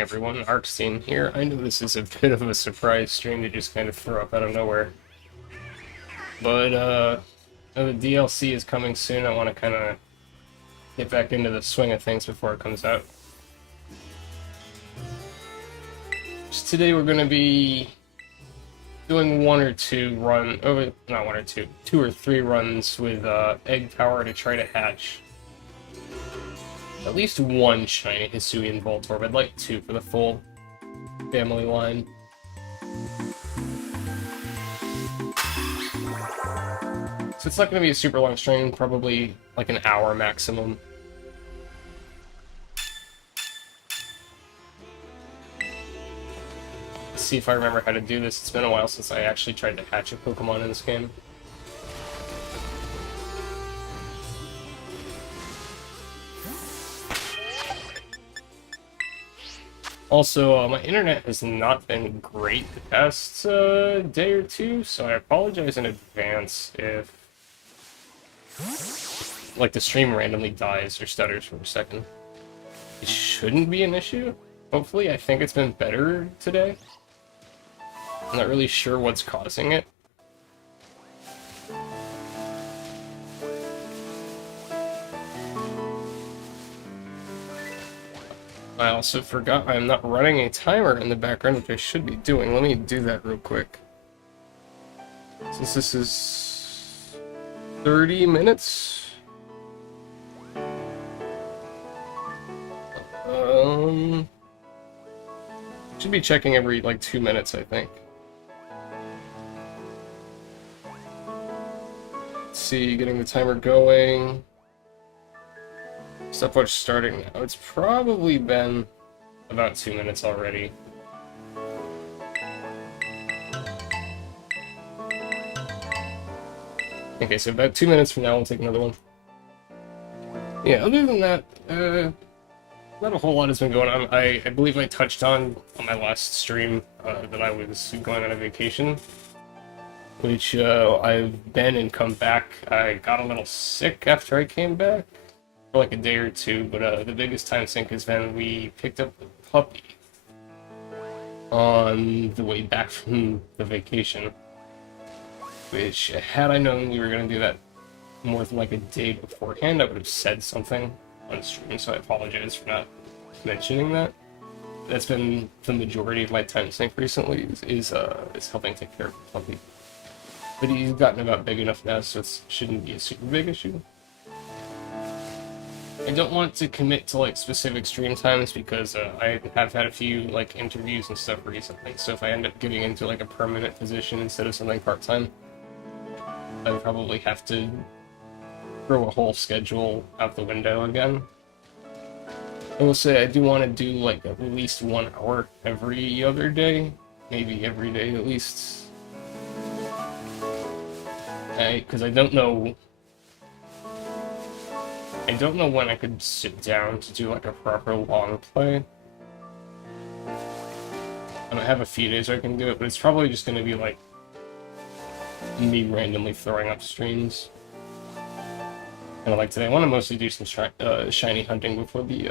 morning, everyone. Arcstein here. I know this is a bit of a surprise stream to just kind of throw up out of nowhere. But, the DLC is coming soon. I want to kind of get back into the swing of things before it comes out. So today we're going to be doing two or three runs with egg power to try to hatch at least one shiny Hisuian Voltorb. I'd like two for the full family line. So it's not going to be a super long stream, probably like an hour maximum. Let's see if I remember how to do this. It's been a while since I actually tried to hatch a Pokemon in this game. Also, my internet has not been great the past day or two, so I apologize in advance if, like, the stream randomly dies or stutters for a second. It shouldn't be an issue, hopefully. I think it's been better today. I'm not really sure what's causing it. I also forgot I'm not running a timer in the background, which I should be doing. Let me do that real quick. Since this is 30 minutes. Should be checking every, like, 2 minutes, I think. Let's see, getting the timer going. Stopwatch starting now. It's probably been about 2 minutes already. Okay, so about 2 minutes from now, we'll take another one. Yeah, other than that, not a whole lot has been going on. I believe I touched on my last stream that I was going on a vacation, which I've been and come back. I got a little sick after I came back for like a day or two, but the biggest time sink has been we picked up the puppy on the way back from the vacation, which, had I known we were going to do that more than like a day beforehand, I would have said something on stream, so I apologize for not mentioning that. That's been the majority of my time sink recently, is helping take care of the puppy. But he's gotten about big enough now, so it shouldn't be a super big issue. I don't want to commit to like specific stream times because I have had a few like interviews and stuff recently, so if I end up getting into like a permanent position instead of something part-time, I would probably have to throw a whole schedule out the window again. I will say I do want to do like at least 1 hour every other day, maybe every day at least. Because I don't know when I could sit down to do like a proper long play. I don't have a few days where I can do it, but it's probably just going to be like me randomly throwing up streams. And like today, I want to mostly do some shiny hunting before the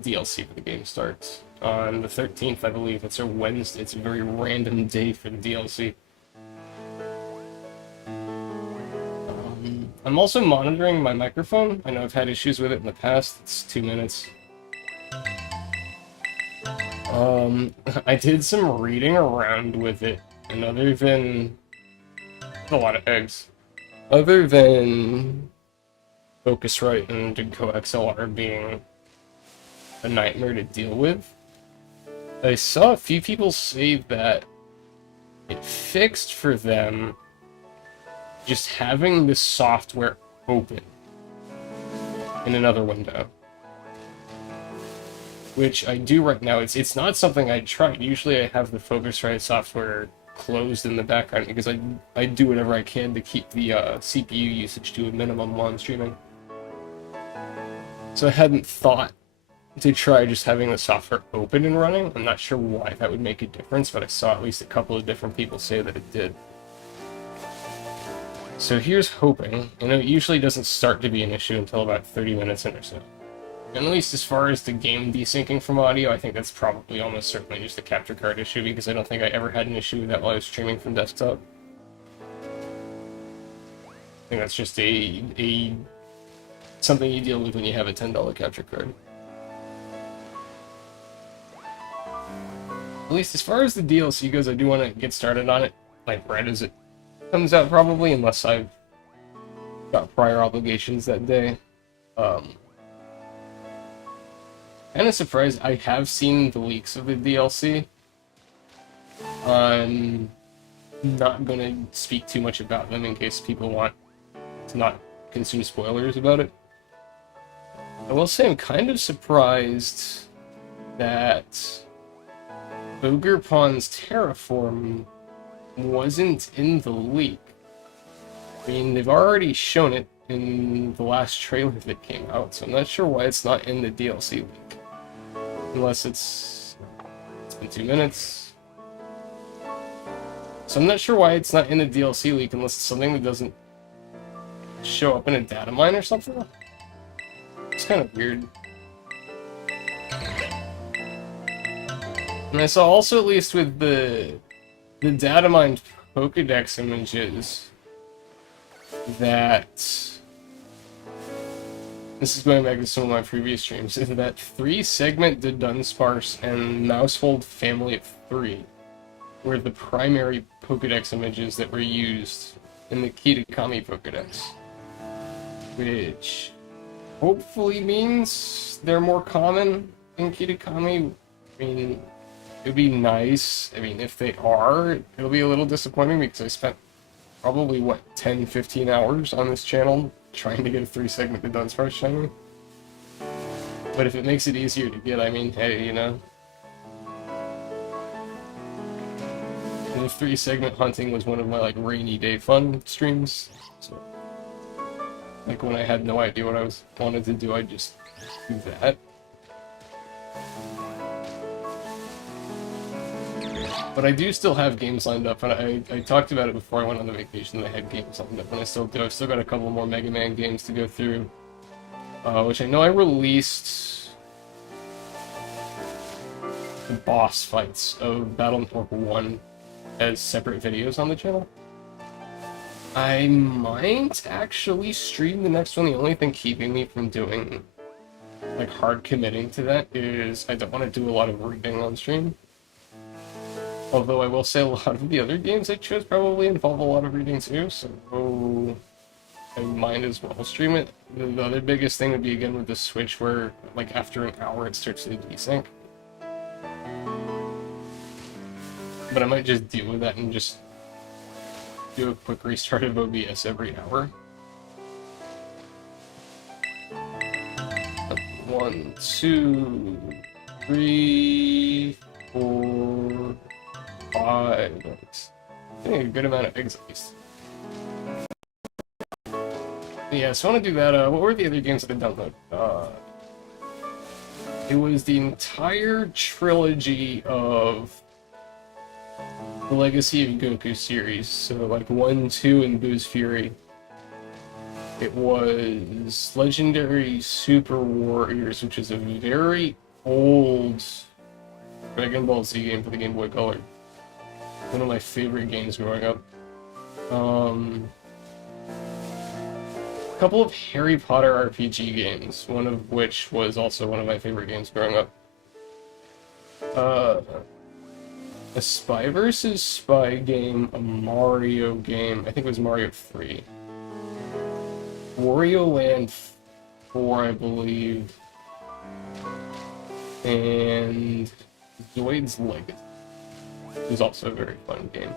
DLC for the game starts. On the 13th, I believe. It's a Wednesday. It's a very random day for the DLC. I'm also monitoring my microphone. I know I've had issues with it in the past. It's 2 minutes. I did some reading around with it, and other than a lot of eggs, other than Focusrite and GoXLR being a nightmare to deal with, I saw a few people say that it fixed for them just having the software open in another window. Which I do right now. It's not something I tried. Usually I have the Focusrite software closed in the background because I do whatever I can to keep the CPU usage to a minimum while I'm streaming. So I hadn't thought to try just having the software open and running. I'm not sure why that would make a difference, but I saw at least a couple of different people say that it did. So here's hoping. You know, it usually doesn't start to be an issue until about 30 minutes in or so. And at least as far as the game desyncing from audio, I think that's probably almost certainly just a capture card issue, because I don't think I ever had an issue with that while I was streaming from desktop. I think that's just a something you deal with when you have a $10 capture card. At least as far as the DLC goes, I do want to get started on it, like, right as it comes out, probably, unless I've got prior obligations that day. Kind of surprised. I have seen the leaks of the DLC. I'm not going to speak too much about them in case people want to not consume spoilers about it. I will say I'm kind of surprised that Ogre Pond's Terraform wasn't in the leak. I mean, they've already shown it in the last trailer that came out, so I'm not sure why it's not in the DLC leak. Unless it's been 2 minutes. So I'm not sure why it's not in the DLC leak unless it's something that doesn't show up in a data mine or something. It's kind of weird. And I saw also, at least with the data mined Pokedex images, that this is going back to some of my previous streams, is that 3-segment the Dunsparce and Mousehold family of 3 were the primary Pokedex images that were used in the Kitakami Pokedex. Which hopefully means they're more common in Kitakami. I mean, it would be nice. I mean, if they are, it'll be a little disappointing because I spent probably, what, 10-15 hours on this channel trying to get a 3-segment the Dunsparce shiny. But if it makes it easier to get, I mean, hey, you know. And the 3-segment hunting was one of my, like, rainy day fun streams. So, like, when I had no idea what I wanted to do, I'd just do that. But I do still have games lined up, and I talked about it before I went on the vacation that I had games lined up, and I still do. I've still got a couple more Mega Man games to go through, which I know I released the boss fights of Battle Network 1 as separate videos on the channel. I might actually stream the next one. The only thing keeping me from doing, like, hard committing to that is I don't want to do a lot of reading on stream. Although I will say a lot of the other games I chose probably involve a lot of reading too, so I might as well stream it. The other biggest thing would be, again, with the Switch, where, like, after an hour it starts to desync. But I might just deal with that and just do a quick restart of OBS every hour. 1, 2, 3, 4, 5. That's, I think, a good amount of eggs at least. Yeah, so I want to do that. What were the other games that I downloaded? It was the entire trilogy of the Legacy of Goku series, so like 1, 2, and Boo's Fury. It was Legendary Super Warriors, which is a very old Dragon Ball Z game for the Game Boy Color. One of my favorite games growing up. A couple of Harry Potter RPG games, one of which was also one of my favorite games growing up. A Spy vs. Spy game, a Mario game, I think it was Mario 3. Wario Land 4, I believe. And Zoid's Legacy is also a very fun game.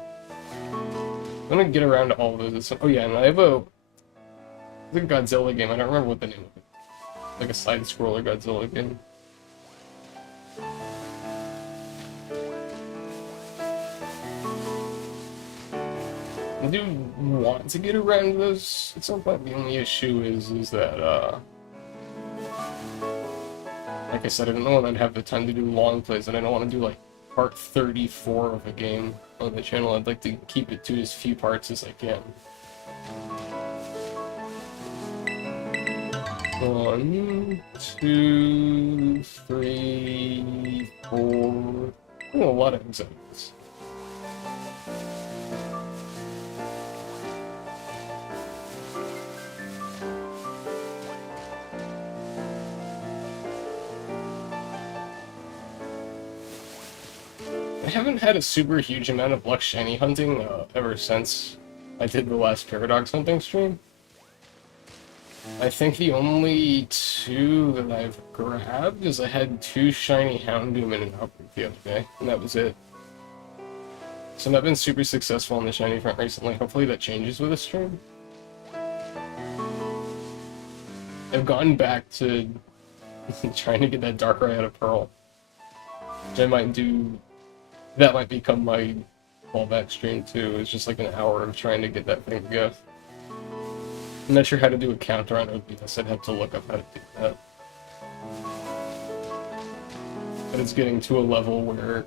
I'm gonna get around to all of those. Oh yeah, and I have a Godzilla game. I don't remember what the name of it. Like a side-scroller Godzilla game. I do want to get around to those at some point. The only issue is that, like I said, I don't know when I'd have the time to do long plays, and I don't want to do, like, part 34 of a game on the channel. I'd like to keep it to as few parts as I can. 1, 2, 3, 4. Oh, a lot of examples. I haven't had a super huge amount of luck shiny hunting ever since I did the last Paradox hunting stream. I think the only 2 that I've grabbed is I had 2 shiny Houndoom and an Outbreak the other day, and that was it. So I've been super successful on the shiny front recently. Hopefully that changes with this stream. I've gone back to trying to get that Darkrai out of Pearl, which I might do. That might become my fallback stream too. It's just like an hour of trying to get that thing to go. I'm not sure how to do a counter on OBS. I'd have to look up how to do that. But it's getting to a level where...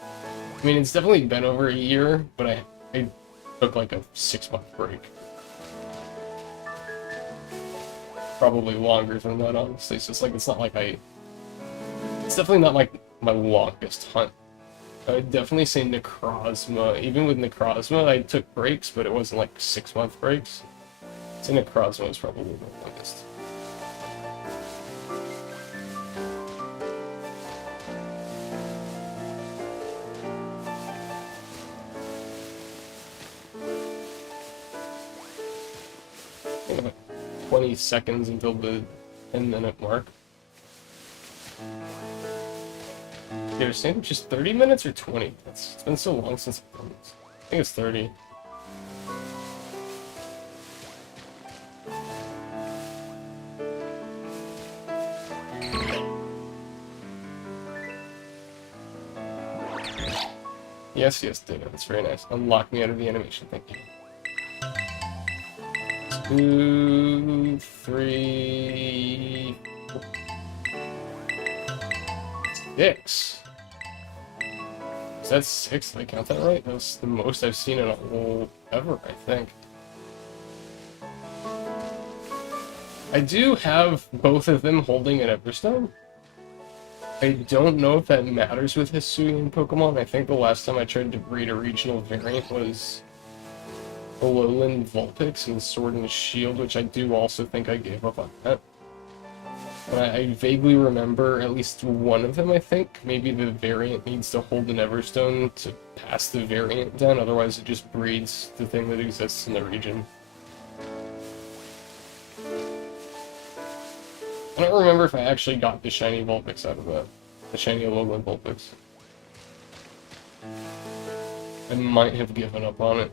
I mean, it's definitely been over a year, but I took like a 6-month break. Probably longer than that, honestly. It's just like, it's not like It's definitely not like my longest hunt. I would definitely say Necrozma. Even with Necrozma, I took breaks, but it wasn't like 6-month breaks. So Necrozma is probably the longest. I think about 20 seconds until the 10-minute mark. They were saying just 30 minutes or 20? It's been so long since I've done this. I think it's 30. Yes, yes, Dana. That's very nice. Unlock me out of the animation. Thank you. 2, 3, 4. 6. Is that 6? Did I count that right? That's the most I've seen in a whole ever, I think. I do have both of them holding an Everstone. I don't know if that matters with Hisuian Pokemon. I think the last time I tried to breed a regional variant was Alolan Vulpix and Sword and Shield, which I do also think I gave up on that. But I vaguely remember at least one of them, I think. Maybe the variant needs to hold an Everstone to pass the variant down, otherwise it just breeds the thing that exists in the region. I don't remember if I actually got the shiny Vulpix out of that. The shiny Alolan Vulpix. I might have given up on it.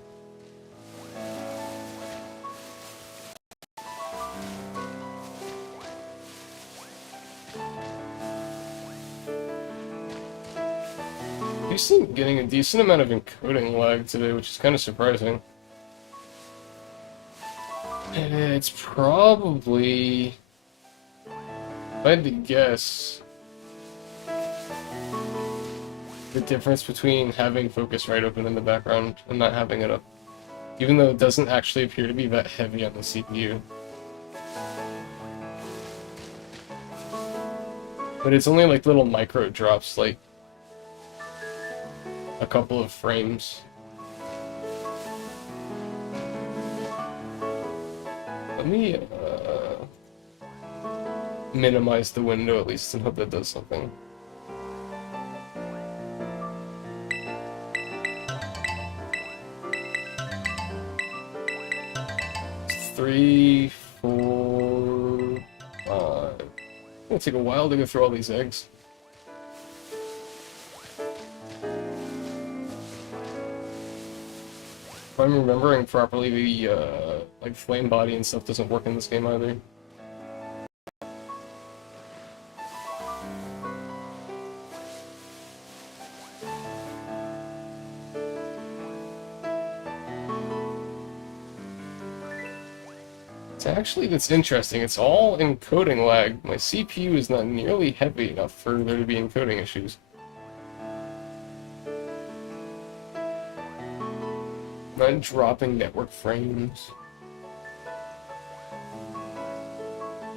I've seen getting a decent amount of encoding lag today, which is kind of surprising. It's probably... if I had to guess, the difference between having Focusrite open in the background and not having it up. Even though it doesn't actually appear to be that heavy on the CPU. But it's only like little micro drops, like a couple of frames. Let me minimize the window at least and hope that does something. It's 3, 4, 5. It's gonna take a while to go through all these eggs. If I'm remembering properly, the like flame body and stuff doesn't work in this game either. Actually, that's interesting. It's all encoding lag. My CPU is not nearly heavy enough for there to be encoding issues. I'm dropping network frames.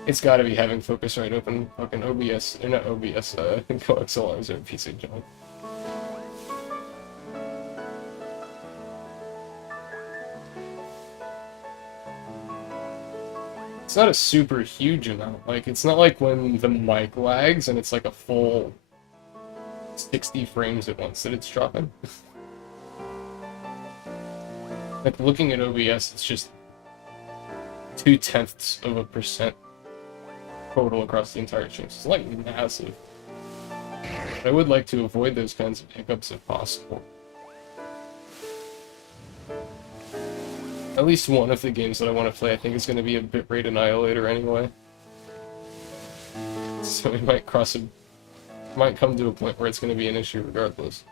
It's gotta be having Focusrite open. Fucking OBS, or not OBS, coaxializer or piece of junk. It's not a super huge amount. Like, it's not like when the mic lags and it's like a full 60 frames at once that it's dropping. Like, looking at OBS, it's just 0.2% total across the entire stream. So it's like massive. I would like to avoid those kinds of hiccups if possible. At least one of the games that I want to play, I think, is going to be a bitrate annihilator anyway. So it might might come to a point where it's going to be an issue regardless.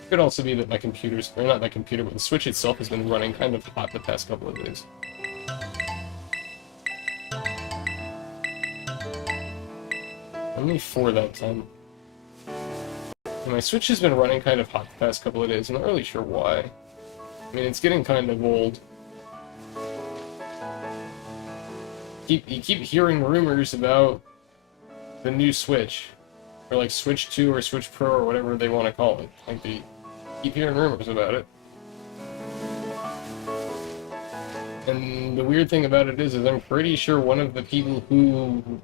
It could also be that my computer's, or not my computer, but the Switch itself has been running kind of hot the past couple of days. Only 4 that time. And my Switch has been running kind of hot the past couple of days. I'm not really sure why. I mean, it's getting kind of old. You keep hearing rumors about the new Switch. Or like Switch 2 or Switch Pro or whatever they want to call it. Like, they keep hearing rumors about it. And the weird thing about it is I'm pretty sure one of the people who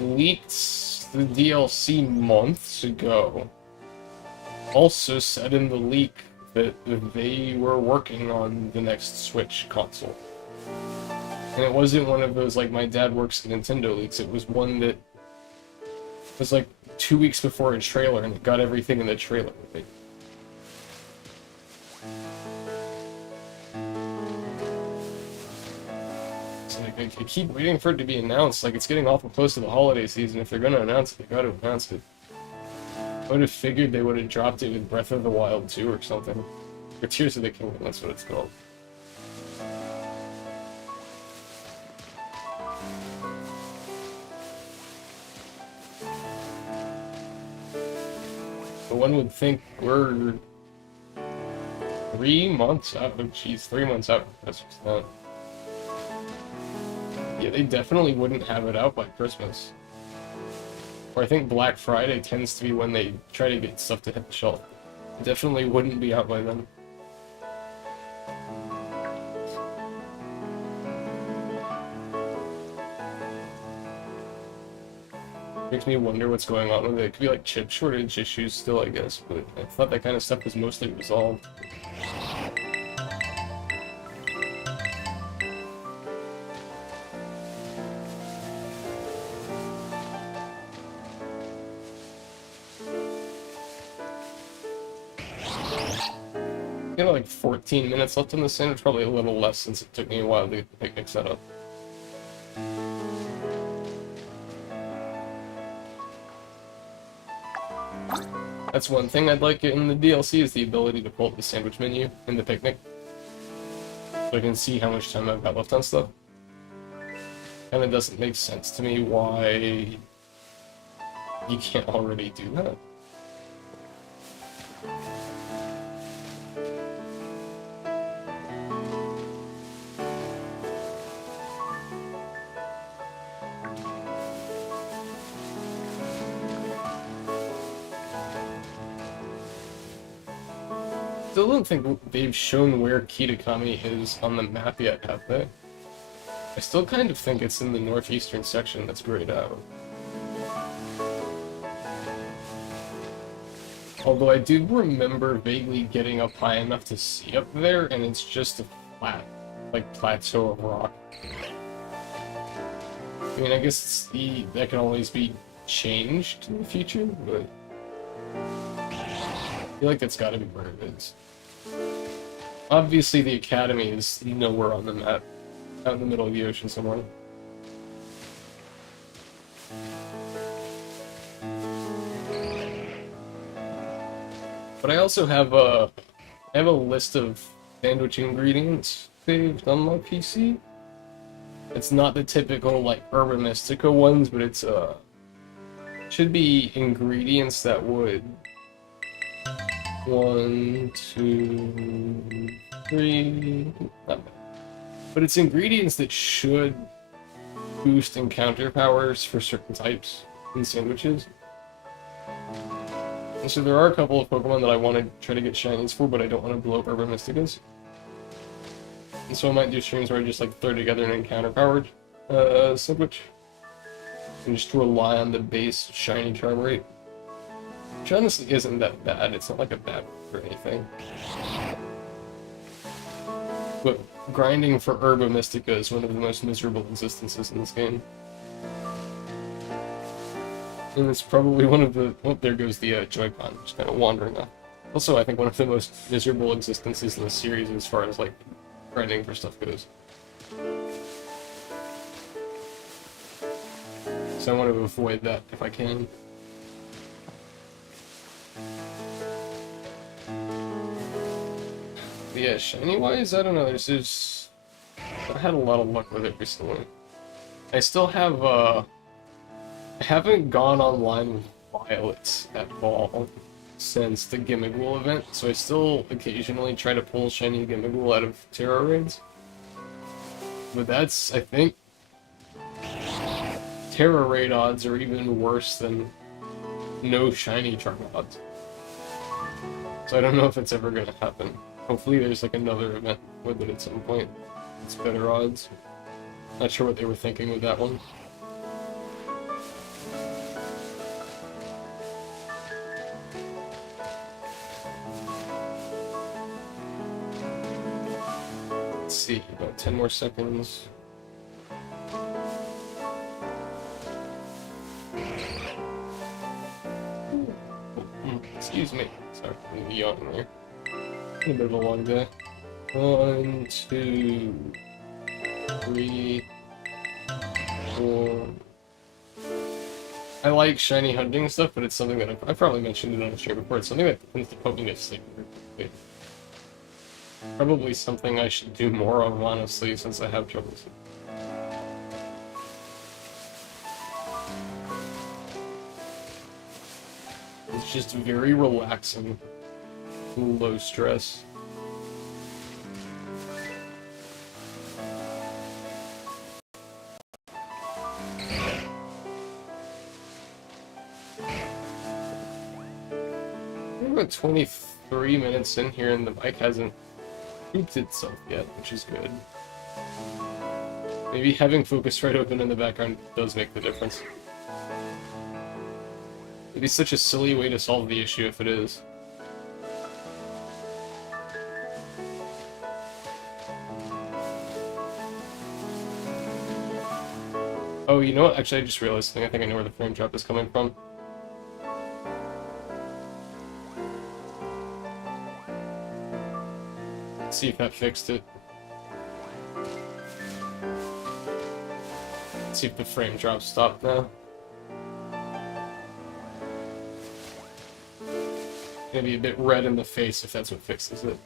leaked the DLC months ago also said in the leak that they were working on the next Switch console. And it wasn't one of those, like, my dad works at Nintendo leaks, it was one that was like 2 weeks before a trailer and it got everything in the trailer. I keep waiting for it to be announced. Like, it's getting awful close to the holiday season. If they're gonna announce it, they gotta announce it. I would have figured they would have dropped it with Breath of the Wild 2 or something. Or Tears of the Kingdom, that's what it's called. But one would think we're 3 months out. Oh, jeez, 3 months out. That's just not. Yeah, they definitely wouldn't have it out by Christmas. Or I think Black Friday tends to be when they try to get stuff to hit the shelf. It definitely wouldn't be out by then. Makes me wonder what's going on with it. It could be like chip shortage issues still, I guess, but I thought that kind of stuff was mostly resolved. You know, like 14 minutes left on the sandwich, probably a little less since it took me a while to get the picnic set up. That's one thing I'd like in the DLC is the ability to pull up the sandwich menu in the picnic. So I can see how much time I've got left on stuff. And it doesn't make sense to me why you can't already do that. Still don't think they've shown where Kitakami is on the map yet, have they? I still kind of think it's in the northeastern section that's grayed out. Although I do remember vaguely getting up high enough to see up there, and it's just a flat, like, plateau of rock. I mean, I guess that can always be changed in the future, but I feel like that's gotta be where it is. Obviously, the Academy is nowhere on the map, out in the middle of the ocean somewhere. But I also have a list of sandwich ingredients saved on my PC. It's not the typical, like, Urban Mystica ones, but it's should be ingredients that would 1, 2, 3. Not bad. But it's ingredients that should boost encounter powers for certain types in sandwiches. And so there are a couple of Pokemon that I want to try to get shinies for, but I don't want to blow up Urban Mysticas. And so I might do streams where I just like throw together an encounter powered sandwich. And just rely on the base shiny charm rate. Which honestly isn't that bad. It's not like a bad or anything. But grinding for Herba Mystica is one of the most miserable existences in this game. And it's probably one of the... Oh, there goes the Joy-Con, just kind of wandering off. Also, I think one of the most miserable existences in the series as far as, like, grinding for stuff goes. So I want to avoid that if I can. But yeah, shiny-wise, I don't know, there's... I had a lot of luck with it recently. I still have, I haven't gone online with Violets at all since the Gimmighoul event, so I still occasionally try to pull shiny Gimmighoul out of Terra raids. But that's, I think, Terra raid odds are even worse than no shiny charm odds. So I don't know if it's ever gonna happen. Hopefully there's like another event with it at some point. It's better odds. Not sure what they were thinking with that one. Let's see, about 10 more seconds. Excuse me. Sorry, I'm yawning there. A bit of a long day. 1, 2, 3, 4. I like shiny hunting stuff, but it's something that I've probably mentioned it on the show before. It's something that tends to put me to sleep very quickly. Probably something I should do more of, honestly, since I have trouble sleeping. It's just very relaxing, low stress. We're about 23 minutes in here and the mic hasn't pooped itself yet, which is good. Maybe having Focusrite open in the background does make the difference. It'd be such a silly way to solve the issue if it is. Oh, you know what? Actually, I just realized something. I think I know where the frame drop is coming from. Let's see if that fixed it. Let's see if the frame drop stopped now. Gonna be a bit red in the face if that's what fixes it.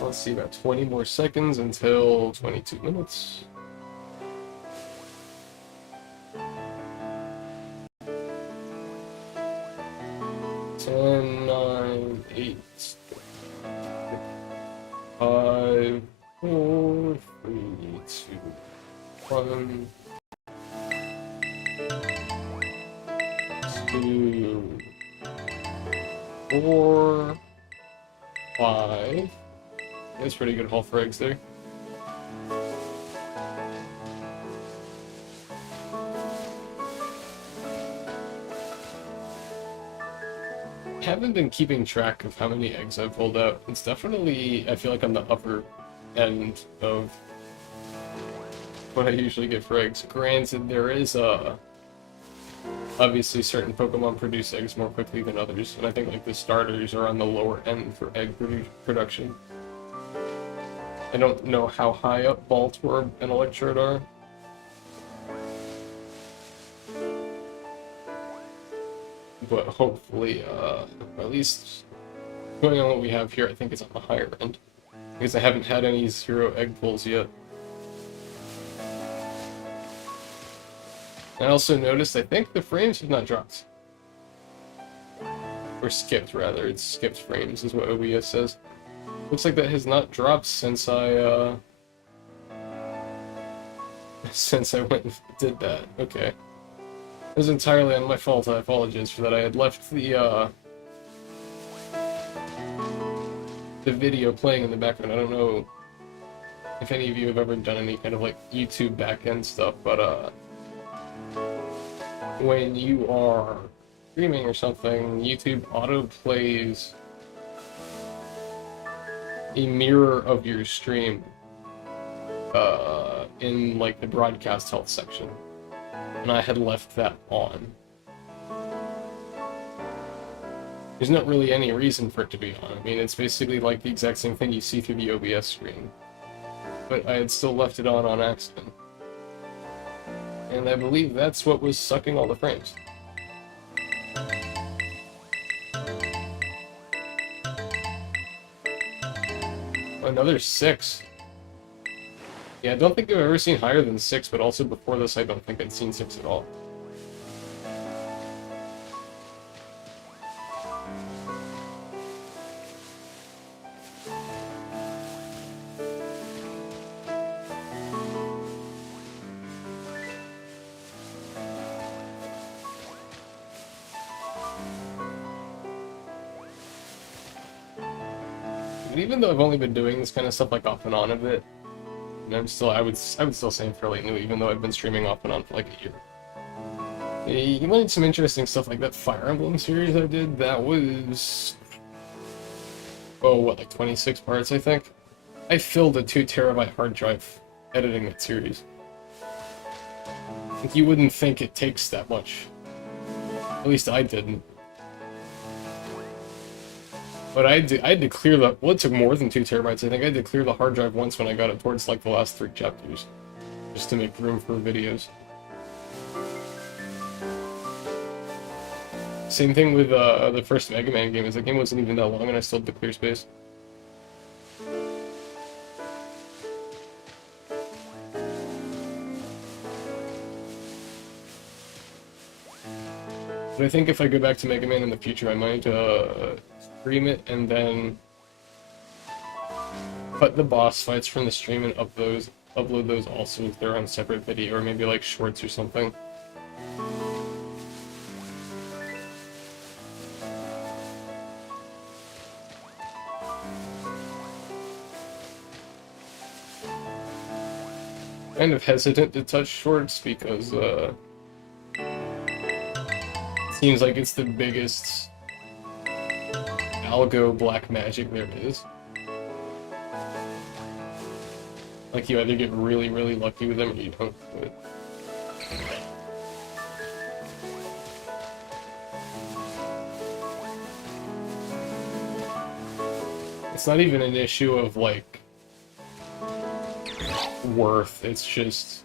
Let's see, about 20 more seconds until 22 minutes. Ten, 9, 8, 5, 4, 3, 2, 1, 2, 4, 5. That's pretty good haul for eggs there. Haven't been keeping track of how many eggs I've pulled out. It's definitely, I feel like, on the upper end of what I usually get for eggs. Granted, there is obviously certain Pokemon produce eggs more quickly than others, and I think like the starters are on the lower end for egg production. I don't know how high up Voltorb and Electrode are. But hopefully, at least going on what we have here, I think it's on the higher end. Because I haven't had any 0 egg pulls yet. I also noticed, I think the frames have not dropped. Or skipped, rather. It's skipped frames, is what OBS says. Looks like that has not dropped since I, since I went and did that. Okay. It was entirely on my fault, I apologize for that. I had left the video playing in the background. I don't know if any of you have ever done any kind of, like, YouTube backend stuff, but, when you are streaming or something, YouTube auto-plays a mirror of your stream, in, like, the broadcast health section. And I had left that on. There's not really any reason for it to be on. I mean, it's basically like the exact same thing you see through the OBS screen. But I had still left it on accident. And I believe that's what was sucking all the frames. Another 6. Yeah, I don't think I've ever seen higher than 6, but also before this I don't think I'd seen 6 at all. But even though I've only been doing this kind of stuff like off and on a bit, and I would still say I'm fairly new, even though I've been streaming off and on for like a year. You learned some interesting stuff like that Fire Emblem series I did. That was, oh, what, like 26 parts, I think? I filled a 2 terabyte hard drive editing that series. Like, you wouldn't think it takes that much. At least I didn't. But I had to clear the, well, it took more than 2 terabytes. I think I had to clear the hard drive once when I got it towards like the last 3 chapters, just to make room for videos. Same thing with the first Mega Man game, is the game wasn't even that long and I still had to clear space. But I think if I go back to Mega Man in the future, I might stream it and then cut the boss fights from the stream and upload those also if they're on separate video, or maybe like shorts or something. Kind of hesitant to touch shorts because it seems like it's the biggest algo black magic there is. Like, you either get really, really lucky with them or you don't do it. It's not even an issue of, like, worth, it's just,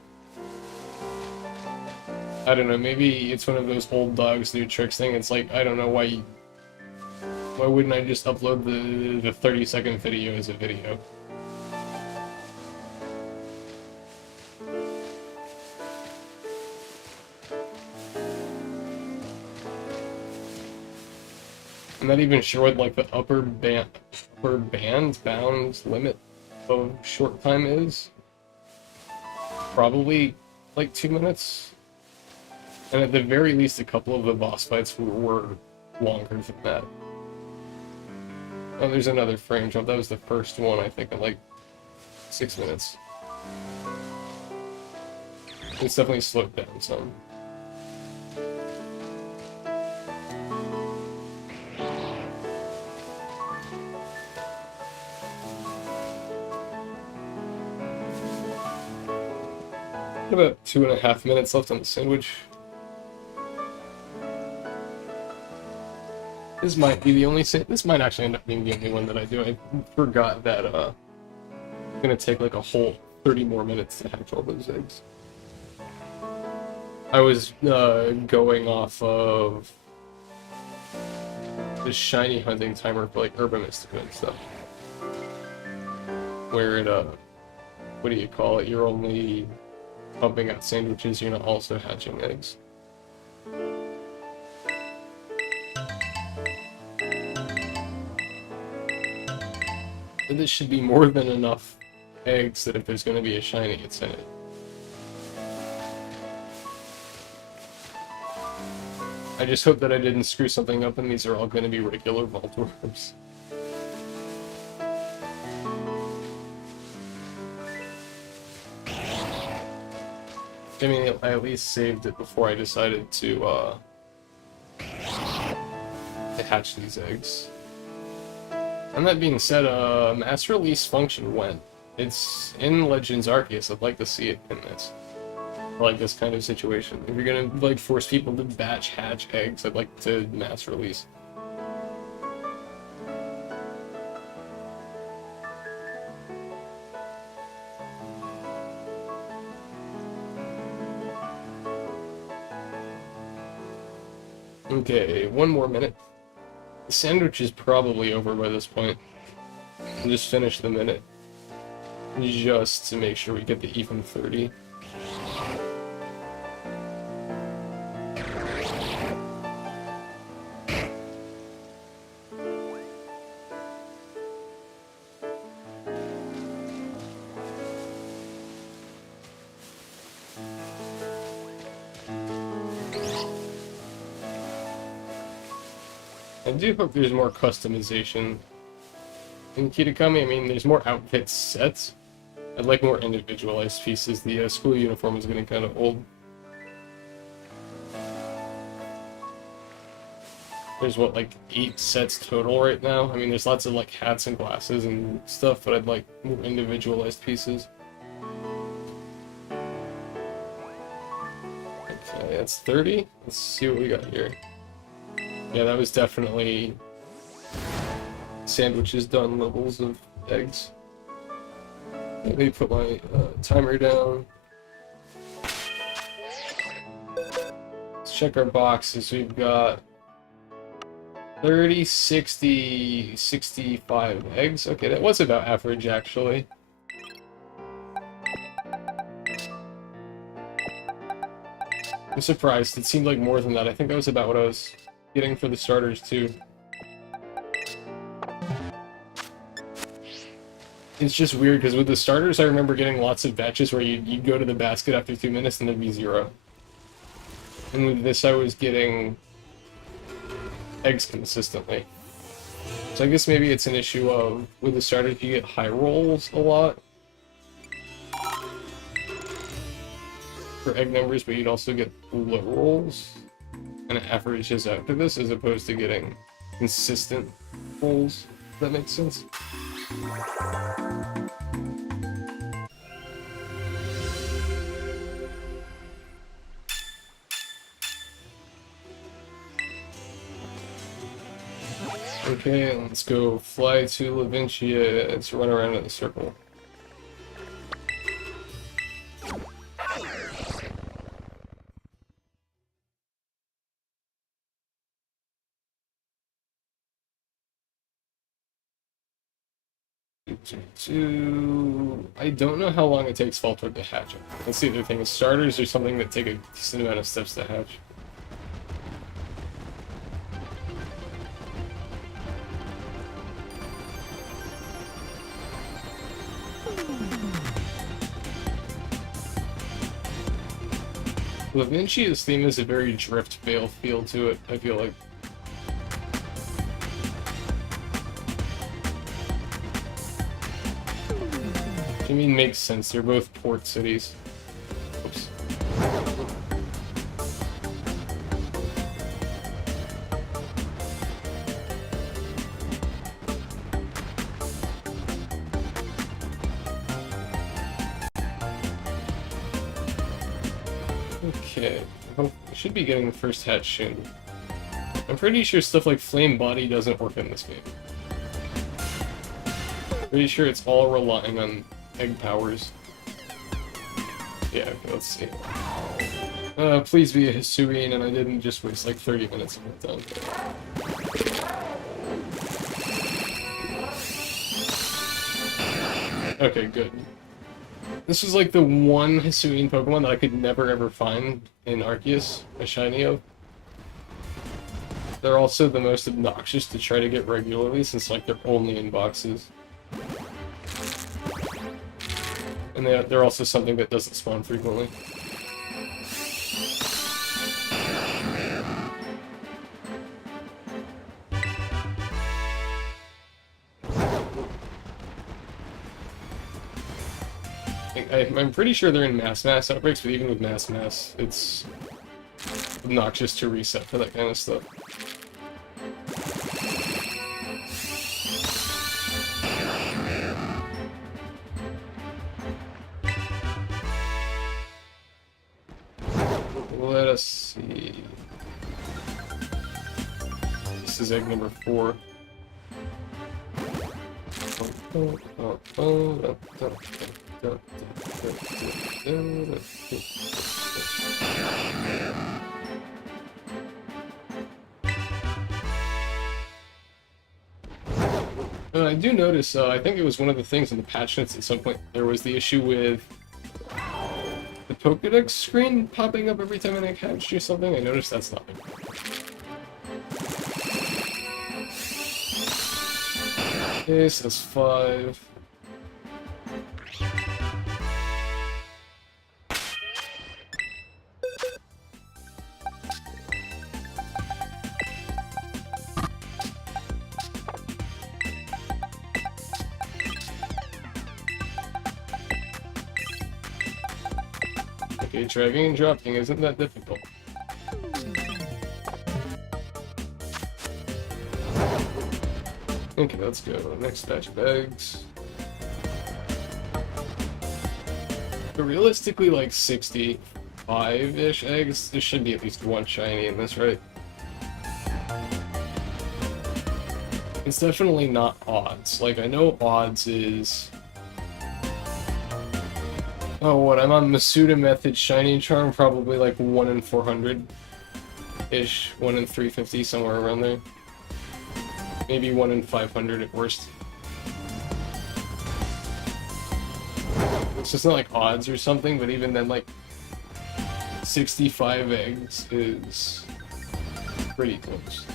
I don't know, maybe it's one of those old dogs new tricks thing. It's like, I don't know why wouldn't I just upload the 30-second video as a video? I'm not even sure what like the upper bound limit of short time is. Probably like 2 minutes. And at the very least, a couple of the boss fights were longer than that. Oh, there's another frame drop. That was the first one, I think, in like 6 minutes. It's definitely slowed down some. About 2.5 minutes left on the sandwich. This might be the only this might actually end up being the only one that I do. I forgot that it's gonna take like a whole 30 more minutes to hatch all those eggs. I was going off of the shiny hunting timer for like Urban Mystica and stuff. Where it what do you call it? You're only pumping out sandwiches, you're not also hatching eggs. And this should be more than enough eggs that if there's going to be a shiny, it's in it. I just hope that I didn't screw something up and these are all going to be regular Voltorbs. I mean, I at least saved it before I decided to hatch these eggs. And that being said, mass release function went. It's in Legends Arceus. I'd like to see it in this. Like this kind of situation. If you're gonna like force people to batch hatch eggs, I'd like to mass release. Okay, one more minute. The sandwich is probably over by this point. I'll just finish the minute. Just to make sure we get the even 30. I do hope there's more customization in Kitakami. I mean, there's more outfit sets. I'd like more individualized pieces. The school uniform is getting kind of old. There's what, like 8 sets total right now? I mean, there's lots of like hats and glasses and stuff, but I'd like more individualized pieces. Okay, that's 30. Let's see what we got here. Yeah, that was definitely sandwiches done levels of eggs. Let me put my timer down. Let's check our boxes. We've got 30, 60, 65 eggs. Okay, that was about average, actually. I'm surprised. It seemed like more than that. I think that was about what I was getting for the starters, too. It's just weird, because with the starters, I remember getting lots of batches where you'd go to the basket after 2 minutes and there'd be 0. And with this, I was getting eggs consistently. So I guess maybe it's an issue of, with the starters, you get high rolls a lot for egg numbers, but you'd also get low rolls. And it averages out to this, as opposed to getting consistent rolls, if that makes sense. Okay, let's go fly to Lavincia. Let's run around in a circle. I don't know how long it takes Voltorb to hatch. That's the other thing. Is starters are something that take a decent amount of steps to hatch. Lavincia's theme is a very Drift Veil feel to it, I feel like. I mean, makes sense. They're both port cities. Oops. Okay. I should be getting the first hatch soon. I'm pretty sure stuff like Flame Body doesn't work in this game. Pretty sure it's all relying on egg powers. Yeah, okay, let's see. Please be a Hisuian and I didn't just waste like 30 minutes of it done. Okay, good. This was like the one Hisuian Pokemon that I could never ever find in Arceus, a shiny of. They're also the most obnoxious to try to get regularly since like they're only in boxes. And they're also something that doesn't spawn frequently. I'm pretty sure they're in mass outbreaks, but even with mass, it's obnoxious to reset for that kind of stuff. Let us see. This is egg number 4. I do notice, I think it was one of the things in the patch notes at some point, there was the issue with the Pokedex screen popping up every time an egg hatched or something. I noticed that's not there. Okay, so that's 5. Okay, dragging and dropping isn't that difficult. Okay, let's go. Next batch of eggs. But realistically, like 65-ish eggs. There should be at least one shiny in this, right? It's definitely not odds. Like, I know odds is... Oh, what? I'm on Masuda Method Shiny Charm, probably like 1 in 400-ish. 1 in 350, somewhere around there. Maybe 1 in 500 at worst. It's just not like odds or something, but even then, like, 65 eggs is pretty close.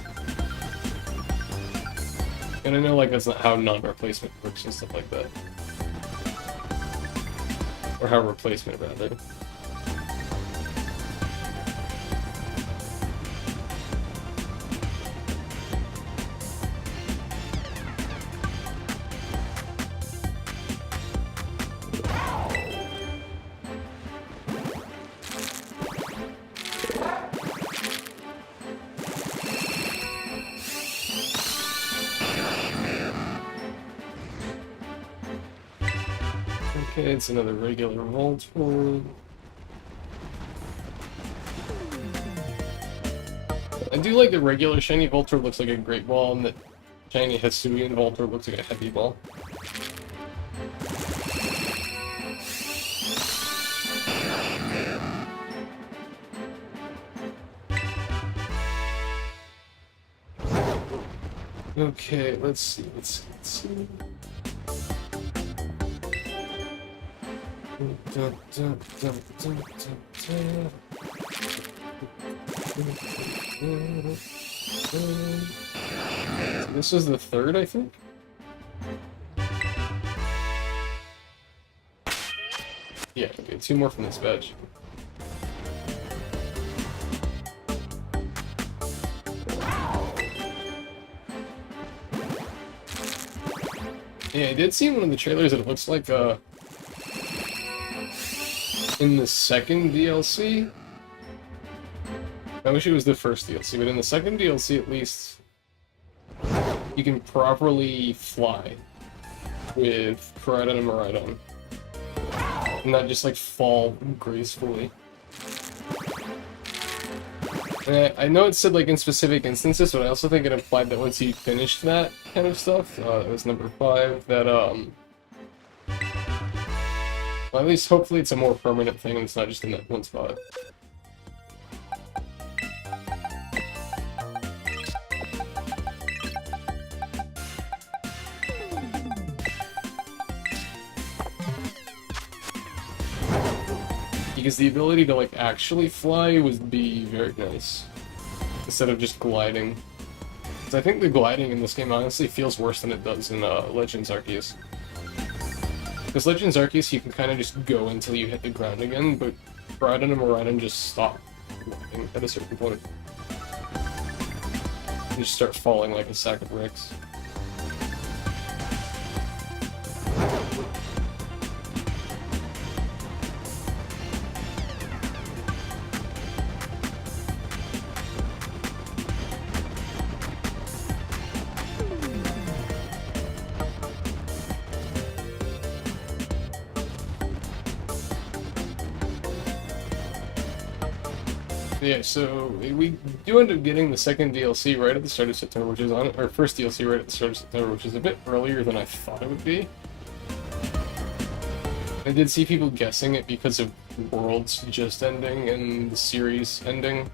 And I know, like, that's not how non-replacement works and stuff like that. Or how replacement, rather. Okay, it's another regular Voltorb. I do like the regular shiny Voltorb looks like a great ball, and the shiny Hisuian Voltorb looks like a heavy ball. Okay, let's see. This is the 3rd, I think? Yeah, okay, 2 more from this batch. Yeah, I did see in one of the trailers that it looks like, in the second DLC, I wish it was the first DLC, but in the second DLC at least, you can properly fly with Koraidon and Miraidon, and not just like fall gracefully. And I know it said like in specific instances, but I also think it implied that once you finished that kind of stuff, it was number 5, that well, at least hopefully it's a more permanent thing and it's not just in that one spot. Because the ability to, like, actually fly would be very nice. Instead of just gliding. Because I think the gliding in this game honestly feels worse than it does in Legends Arceus. Because Legends Arceus, you can kind of just go until you hit the ground again, but Raiden and Miraidon just stop gliding at a certain point. You just start falling like a sack of bricks. Yeah, so we do end up getting the second DLC right at the start of September, which is on our first DLC right at the start of September, which is a bit earlier than I thought it would be. I did see people guessing it because of Worlds just ending and the series ending.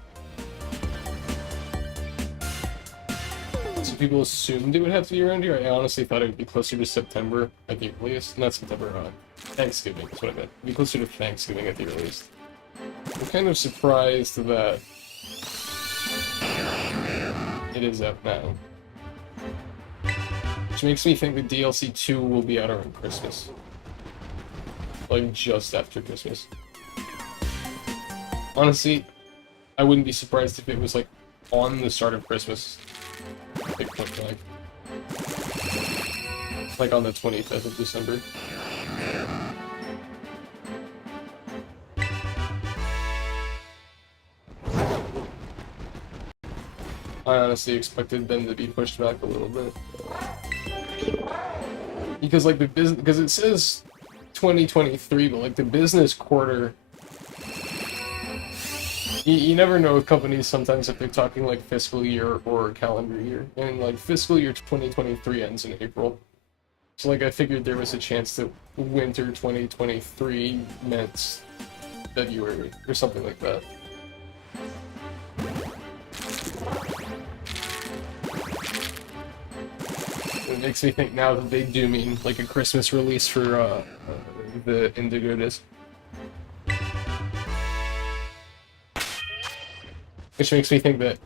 So people assumed it would have to be around here. I honestly thought it would be closer to September at the earliest. Not September, Thanksgiving, that's what I meant. It'd be closer to Thanksgiving at the earliest. I'm kind of surprised that it is out now. Which makes me think that DLC 2 will be out around Christmas. Like, just after Christmas. Honestly, I wouldn't be surprised if it was, like, on the start of Christmas. Like on the 25th of December. I honestly expected them to be pushed back a little bit. Because, like, because it says 2023, but, like, the business quarter... You never know with companies sometimes if they're talking, like, fiscal year or calendar year. And, like, fiscal year 2023 ends in April. So, like, I figured there was a chance that winter 2023 meant February or something like that. It makes me think now that they do mean, like, a Christmas release for the Indigo disc. Which makes me think that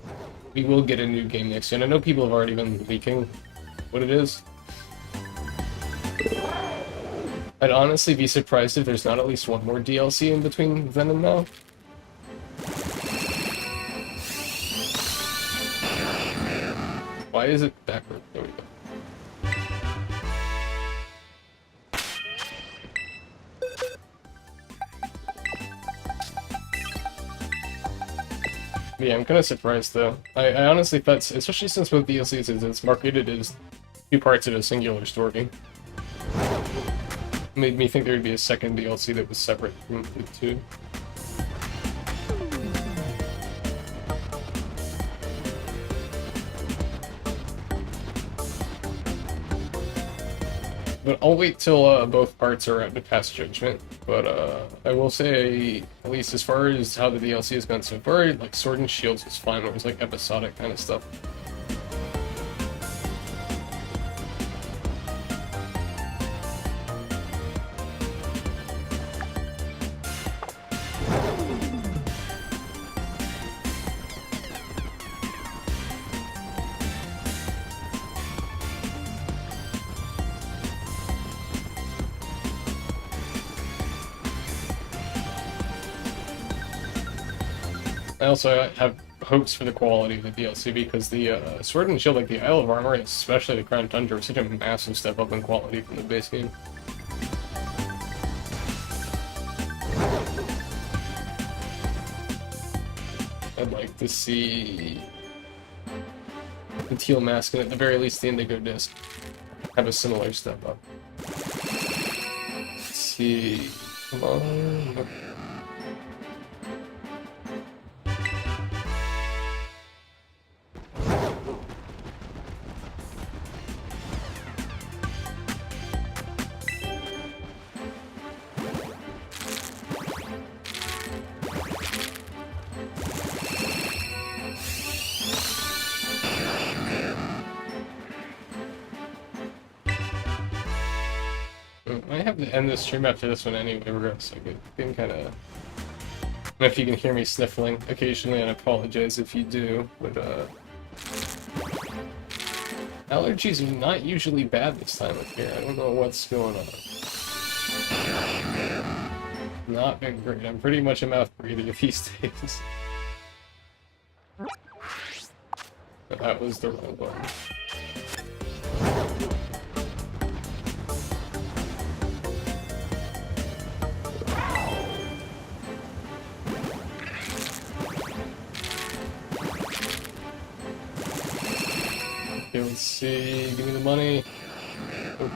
we will get a new game next year. And I know people have already been leaking what it is. I'd honestly be surprised if there's not at least one more DLC in between then and now. Why is it backward? There we go. Yeah, I'm kind of surprised though. I honestly thought, especially since both DLCs it's marketed as two parts of a singular story. Made me think there would be a second DLC that was separate from the two. But I'll wait till both parts are out to pass judgment. But I will say, at least as far as how the DLC has gone so far, like Sword and Shields was fine, where it was like episodic kind of stuff. I also have hopes for the quality of the DLC because the Sword and Shield, like the Isle of Armor, and especially the Crown Tundra, is such a massive step up in quality from the base game. I'd like to see the Teal Mask and at the very least the Indigo Disc have a similar step up. Let's see. Come on. I have to end the stream after this one anyway, regardless. Like, it's been kind of If you can hear me sniffling occasionally, and I apologize if you do, but allergies are not usually bad this time of year. I don't know what's going on. Not been great. I'm pretty much a mouth breather these days. But that was the wrong one. Okay, let's see. Give me the money. Oh.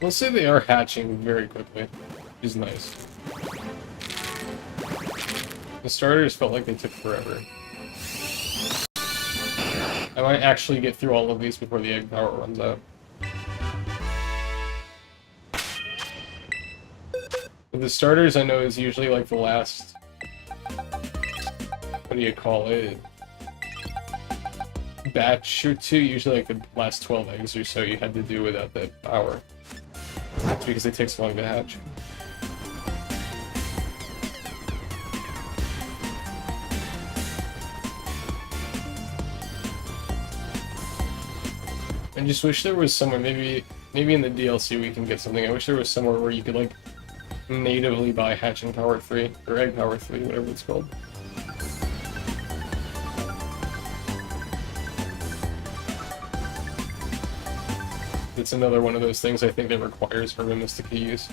We'll say they are hatching very quickly, which is nice. The starters felt like they took forever. I might actually get through all of these before the egg power runs out. But the starters I know is usually like the last... what do you call it? Batch or two, usually like the last 12 eggs or so you had to do without that power. It's because it takes long to hatch. I just wish there was somewhere, maybe in the DLC we can get something. I wish there was somewhere where you could like natively buy hatching power 3 or egg power 3, whatever it's called. It's another one of those things I think that requires hermetistic use.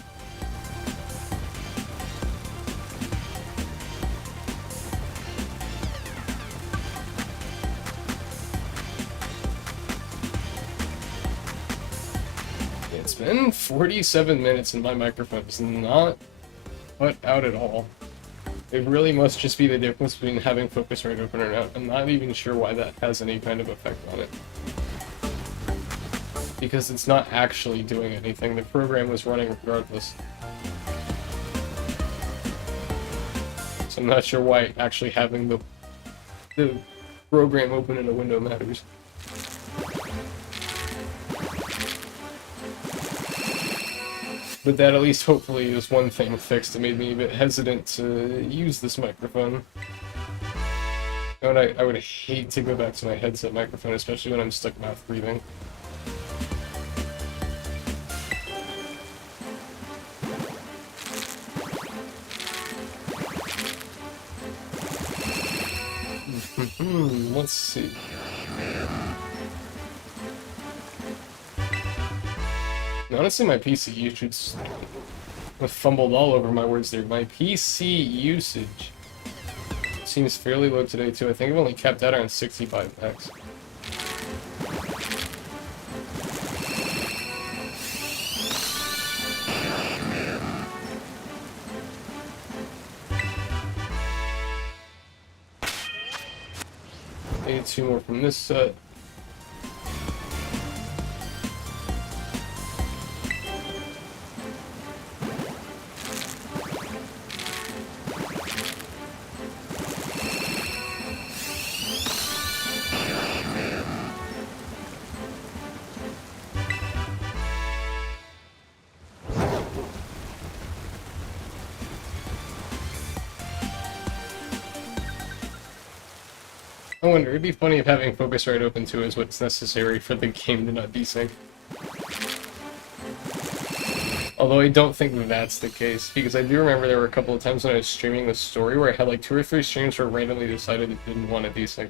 It's been 47 minutes and my microphone is not put out at all. It really must just be the difference between having Focusrite open or not. I'm not even sure why that has any kind of effect on it. Because it's not actually doing anything. The program was running regardless. So I'm not sure why actually having the program open in a window matters. But that at least hopefully is one thing fixed. It made me a bit hesitant to use this microphone. And I would hate to go back to my headset microphone, especially when I'm stuck mouth breathing. Let's see. Honestly, my PC usage... I fumbled all over my words there. My PC usage seems fairly low today, too. I think I've only kept that around 65 max. I get 2 more from this set. I wonder, it'd be funny if having Focusrite open too is what's necessary for the game to not desync. Although I don't think that's the case, because I do remember there were a couple of times when I was streaming the story where I had like 2 or 3 streams where randomly decided it didn't want to desync.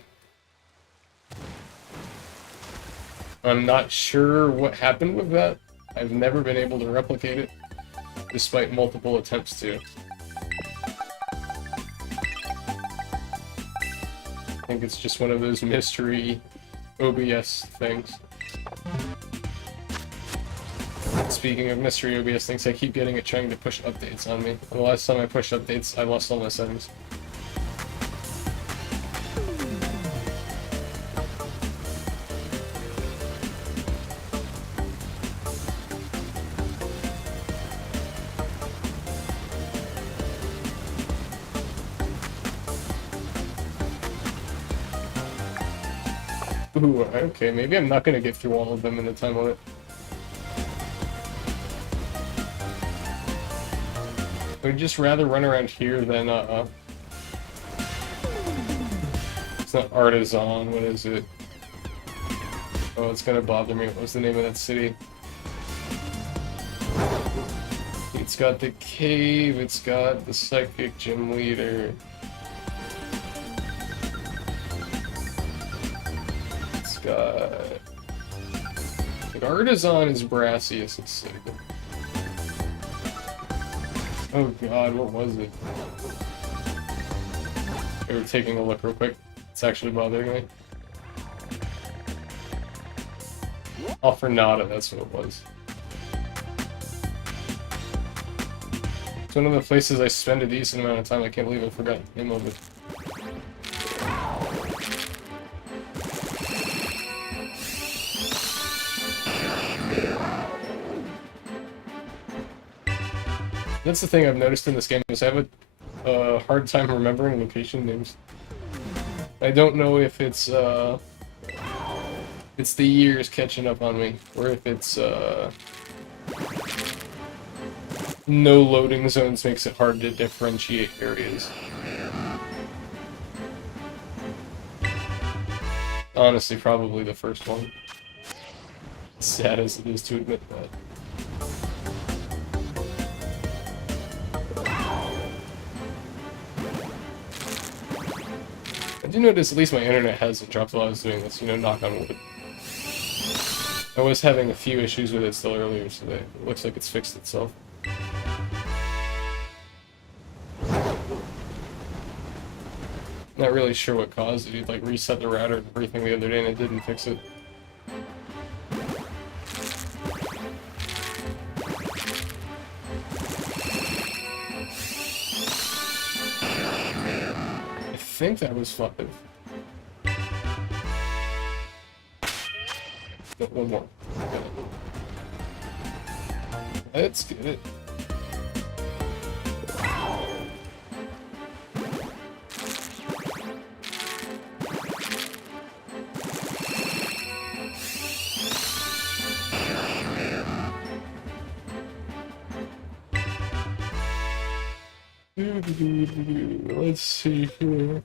I'm not sure what happened with that. I've never been able to replicate it, despite multiple attempts to. I think it's just one of those mystery OBS things. Speaking of mystery OBS things, I keep getting it trying to push updates on me. And the last time I pushed updates, I lost all my settings. Ooh, okay, maybe I'm not gonna get through all of them in the time limit. I'd just rather run around here than, it's not Artisan, what is it? Oh, it's gonna bother me. What was the name of that city? It's got the cave, it's got the psychic gym leader. It's got... Like, Artisan is brassy as a city. Oh god, what was it? We were taking a look real quick. It's actually bothering me. Alfernada, that's what it was. It's one of the places I spend a decent amount of time. I can't believe I forgot the name of it. That's the thing I've noticed in this game, is I have a hard time remembering location names. I don't know if it's the years catching up on me, or if it's no loading zones makes it hard to differentiate areas. Honestly, probably the first one. Sad as it is to admit that. I do notice at least my internet hasn't dropped while I was doing this, you know, knock on wood. I was having a few issues with it still earlier today. It looks like it's fixed itself. Not really sure what caused it. You'd like reset the router and everything the other day and it didn't fix it. I think that was 5. No, one more. Okay. Let's get it. Let's see here.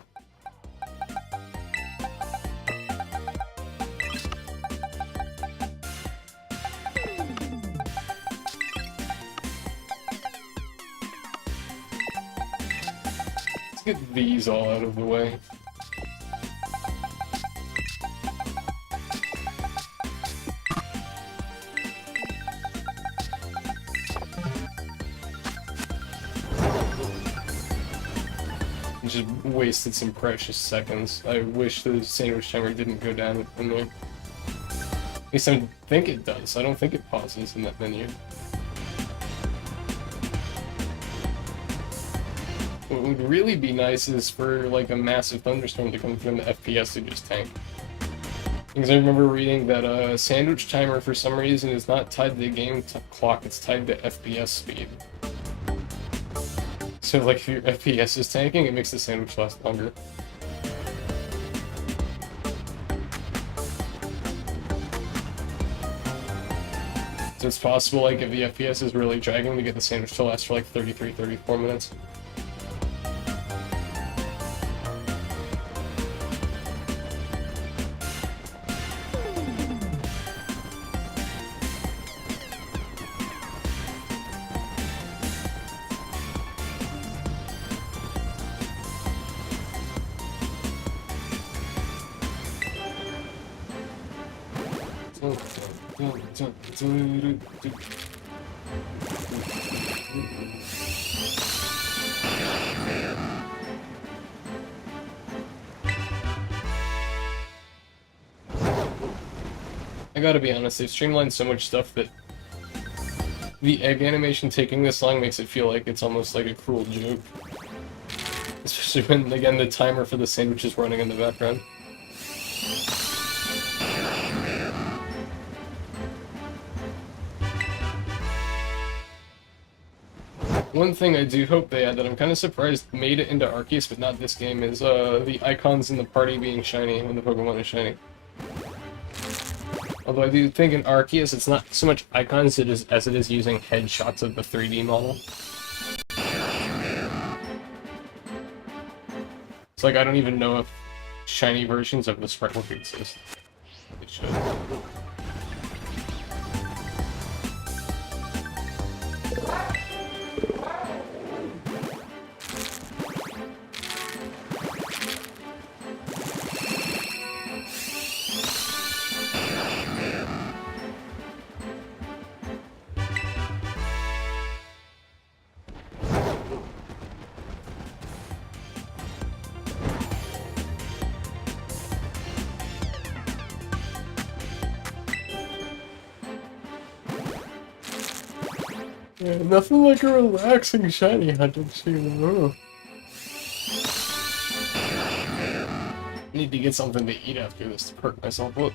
Let's get these all out of the way. Just wasted some precious seconds. I wish the sandwich timer didn't go down in there. At least I think it does. I don't think it pauses in that menu. What would really be nice is for like a massive thunderstorm to come through and the FPS to just tank. Because I remember reading that a sandwich timer for some reason is not tied to the game clock, it's tied to FPS speed. So, like, if your FPS is tanking, it makes the sandwich last longer. So it's possible, like, if the FPS is really dragging, to get the sandwich to last for, like, 33, 34 minutes. I gotta be honest, they've streamlined so much stuff that the egg animation taking this long makes it feel like it's almost like a cruel joke. Especially when, again, the timer for the sandwich is running in the background. One thing I do hope they add that I'm kind of surprised made it into Arceus, but not this game, is the icons in the party being shiny when the Pokemon is shiny. Although I do think in Arceus it's not so much icons as it is using headshots of the 3D model. It's like I don't even know if shiny versions of the Sparkle exist. It should. Yeah, nothing like a relaxing shiny hunting scene. Need to get something to eat after this to perk myself up.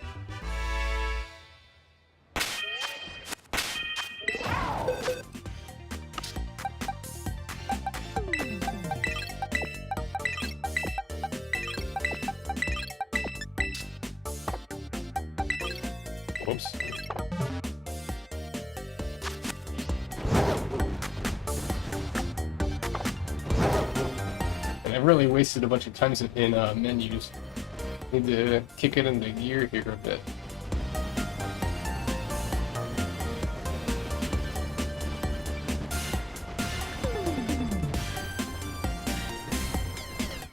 Whoops. And I really wasted a bunch of times in menus. Need to kick it into gear here a bit.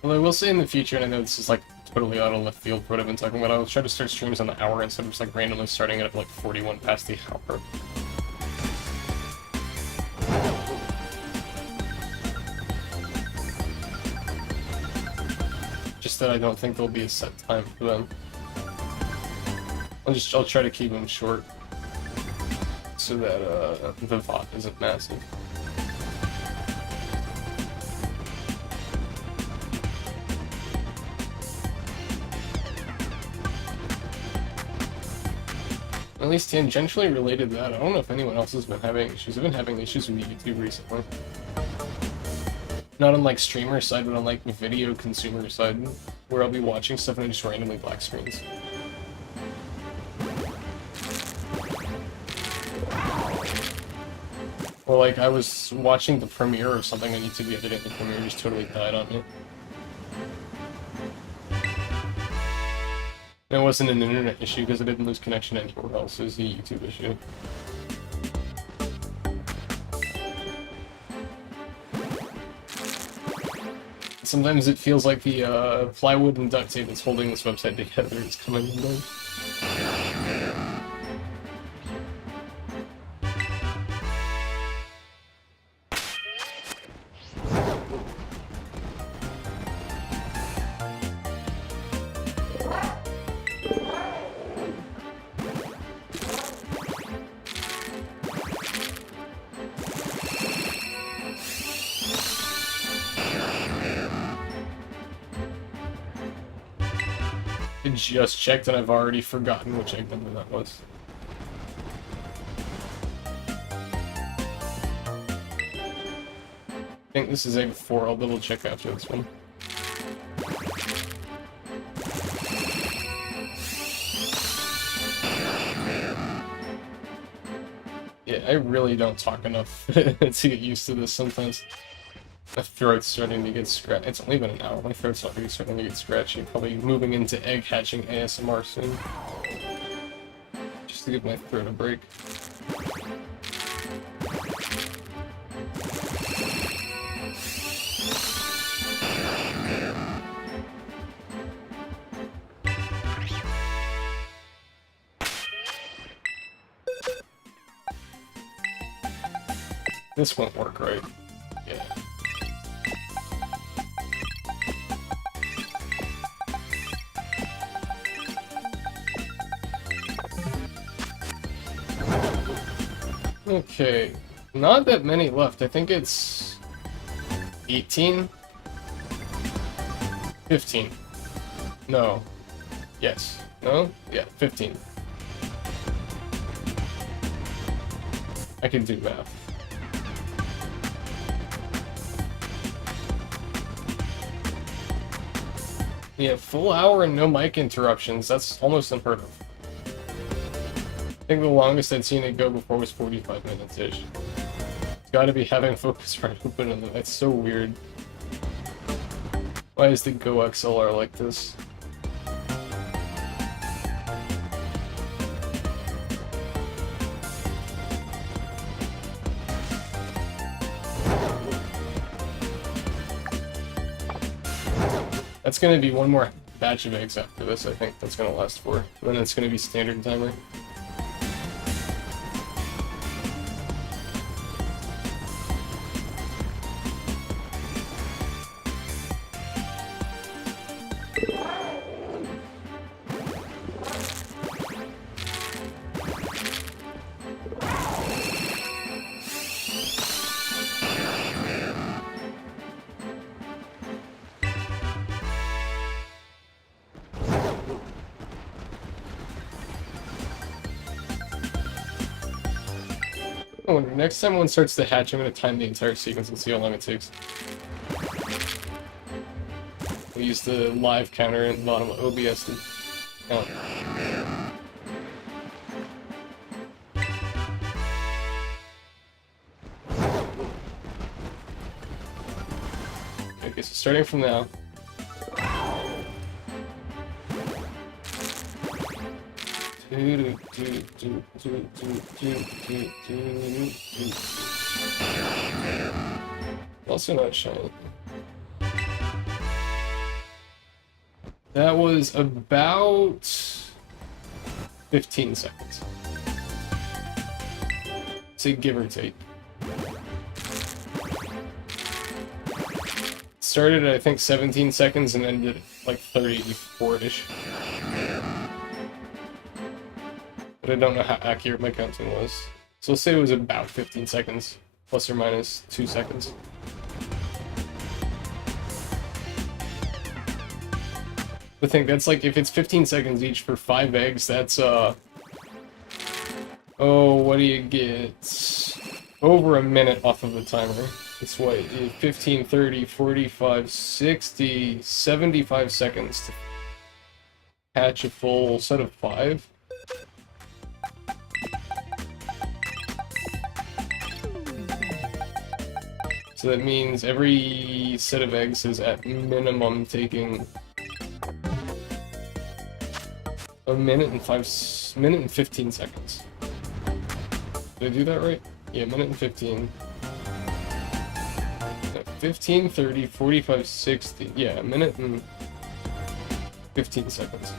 Although I will say in the future, and I know this is like totally out of left field for what I've been talking about, I'll try to start streams on the hour instead of just like randomly starting it at like 41 past the hour. Just that I don't think there'll be a set time for them. I'll try to keep them short so that the VOD isn't massive. At least tangentially related to that, I don't know if anyone else has been having issues. I've been having issues with YouTube recently. Not on like streamer side, but on like video consumer side, where I'll be watching stuff and I just randomly black screens. Or like I was watching the premiere of something on YouTube the other day and the premiere just totally died on me. And it wasn't an internet issue because I didn't lose connection anywhere else, it was a YouTube issue. Sometimes it feels like the plywood and duct tape that's holding this website together is coming undone. Just checked and I've already forgotten which egg number that was. I think this is egg 4, I'll double check after this one. Yeah, I really don't talk enough to get used to this sometimes. My throat's starting to get scratchy. It's only been an hour. My throat's already starting to get scratchy. Probably moving into egg hatching ASMR soon. Just to give my throat a break. This won't work, right? Yeah. Okay, not that many left. I think it's 18? 15. No. Yes. No? Yeah, 15. I can do math. Yeah, full hour and no mic interruptions. That's almost unheard of. I think the longest I'd seen it go before was 45 minutes-ish. It's gotta be having focus right open on them. That's so weird. Why is the Go XLR like this? That's gonna be one more batch of eggs after this, I think that's gonna last for. And then it's gonna be standard timer. I wonder, next time one starts to hatch, I'm gonna time the entire sequence and see how long it takes. We use the live counter at the bottom of OBS to count. Okay, so starting from now. Also not shiny. That was about 15 seconds. Say give or take. Started at I think 17 seconds and ended at like 34-ish. But I don't know how accurate my counting was. So let's say it was about 15 seconds, plus or minus 2 seconds. I think that's like, if it's 15 seconds each for 5 eggs, that's, oh, what do you get? Over a minute off of the timer. It's what, 15, 30, 45, 60, 75 seconds to hatch a full set of 5. So that means every set of eggs is at minimum taking a minute and 15 seconds. Did I do that right? Yeah, minute and 15. 15, 30, 45, 60. Yeah, a minute and 15 seconds.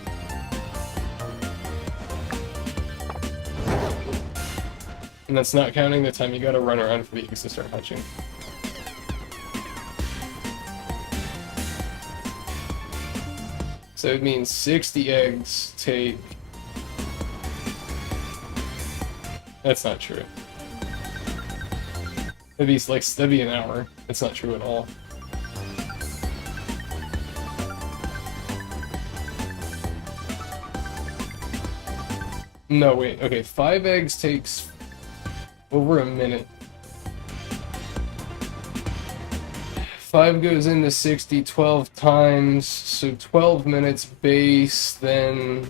And that's not counting the time you gotta run around for the eggs to start hatching. So it means 60 eggs take... That's not true. That'd be an hour. That's not true at all. No, wait. Okay, 5 eggs takes over a minute. 5 goes into 60 12 times, so 12 minutes base, then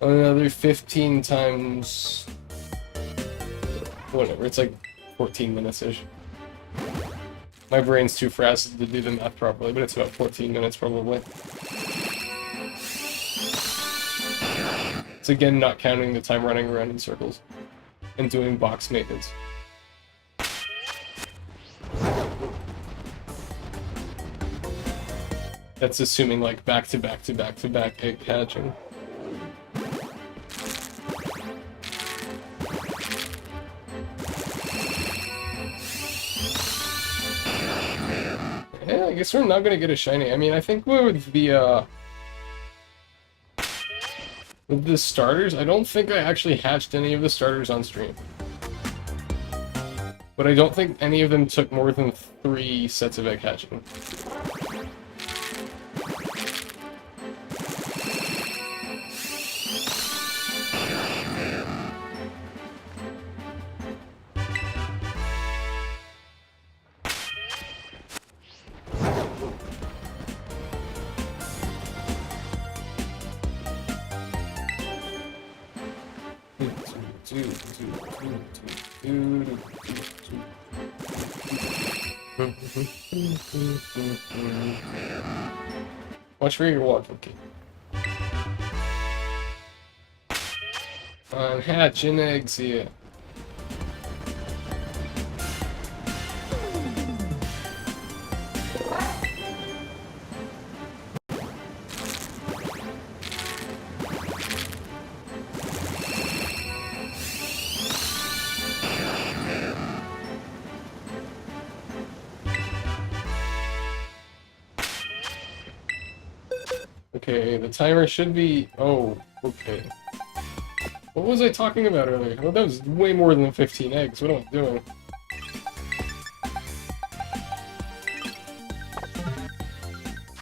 another 15 times, whatever, it's like 14 minutes-ish. My brain's too frazzled to do the math properly, but it's about 14 minutes probably. It's again not counting the time running around in circles and doing box maintenance. That's assuming like back to back to back to back egg hatching. Yeah, I guess we're not gonna get a shiny. I mean, I think with the starters, I don't think I actually hatched any of the starters on stream. But I don't think any of them took more than 3 sets of egg hatching. Watch where you're walking, kid. I'm hatching eggs here. Okay, the timer should be... Oh, okay. What was I talking about earlier? Well, that was way more than 15 eggs. What am I doing?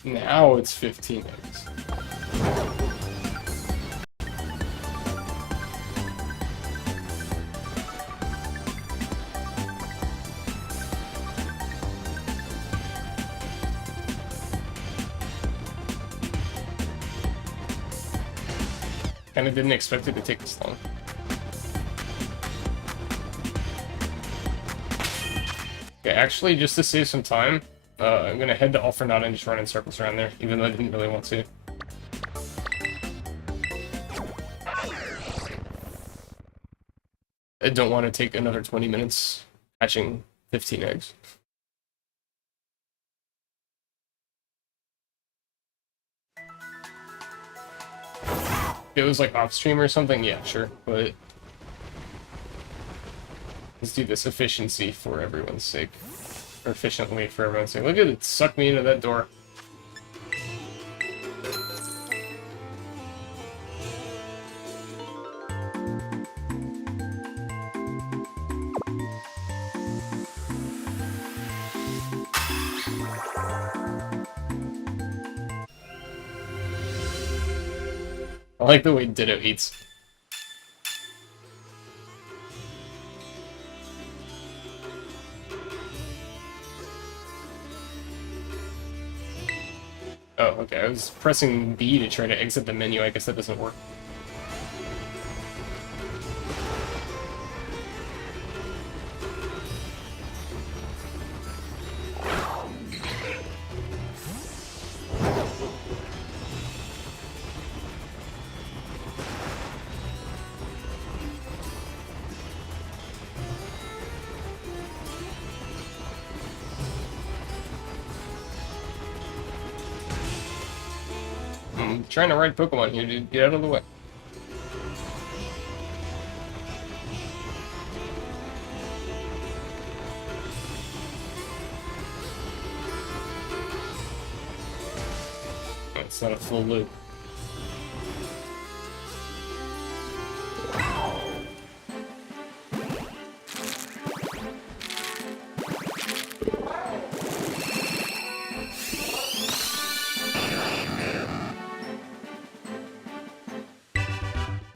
Now it's 15 eggs. Kinda didn't expect it to take this long. Okay, actually, just to save some time, I'm gonna head to Alfernot and just run in circles around there, even though I didn't really want to. I don't want to take another 20 minutes hatching 15 eggs. If it was like off stream or something, yeah, sure, but let's do this efficiency for everyone's sake. Or efficiently for everyone's sake. Look at it suck me into that door. I like the way Ditto eats. Oh, okay, I was pressing B to try to exit the menu. I guess that doesn't work. I'm trying to ride Pokemon here, dude. Get out of the way. It's not a full loop.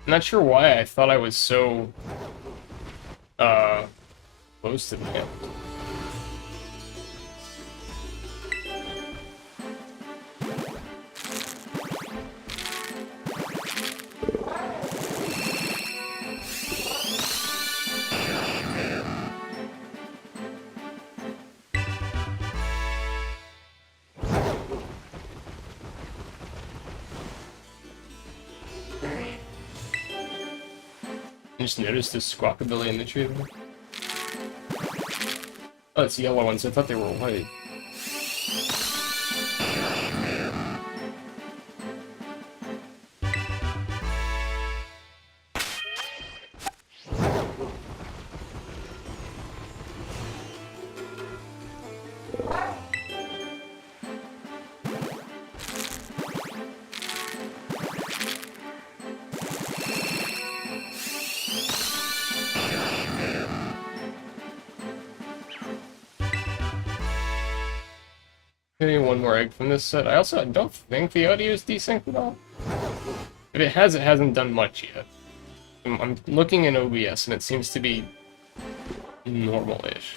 I'm not sure why I thought I was so close to the end. I just noticed this squawkabilly in the tree there. Oh, it's yellow ones. I thought they were white. Okay, one more egg from this set. I don't think the audio is desynced at all. If it has, it hasn't done much yet. I'm looking in OBS and it seems to be normal-ish.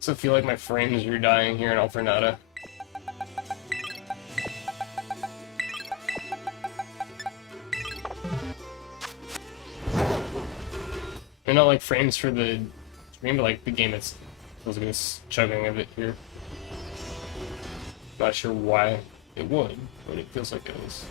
So I feel like my frames are dying here in Alternata. They're not like frames for the stream, but like the game it's feels like it's chugging a bit here. Not sure why it would, but it feels like it is.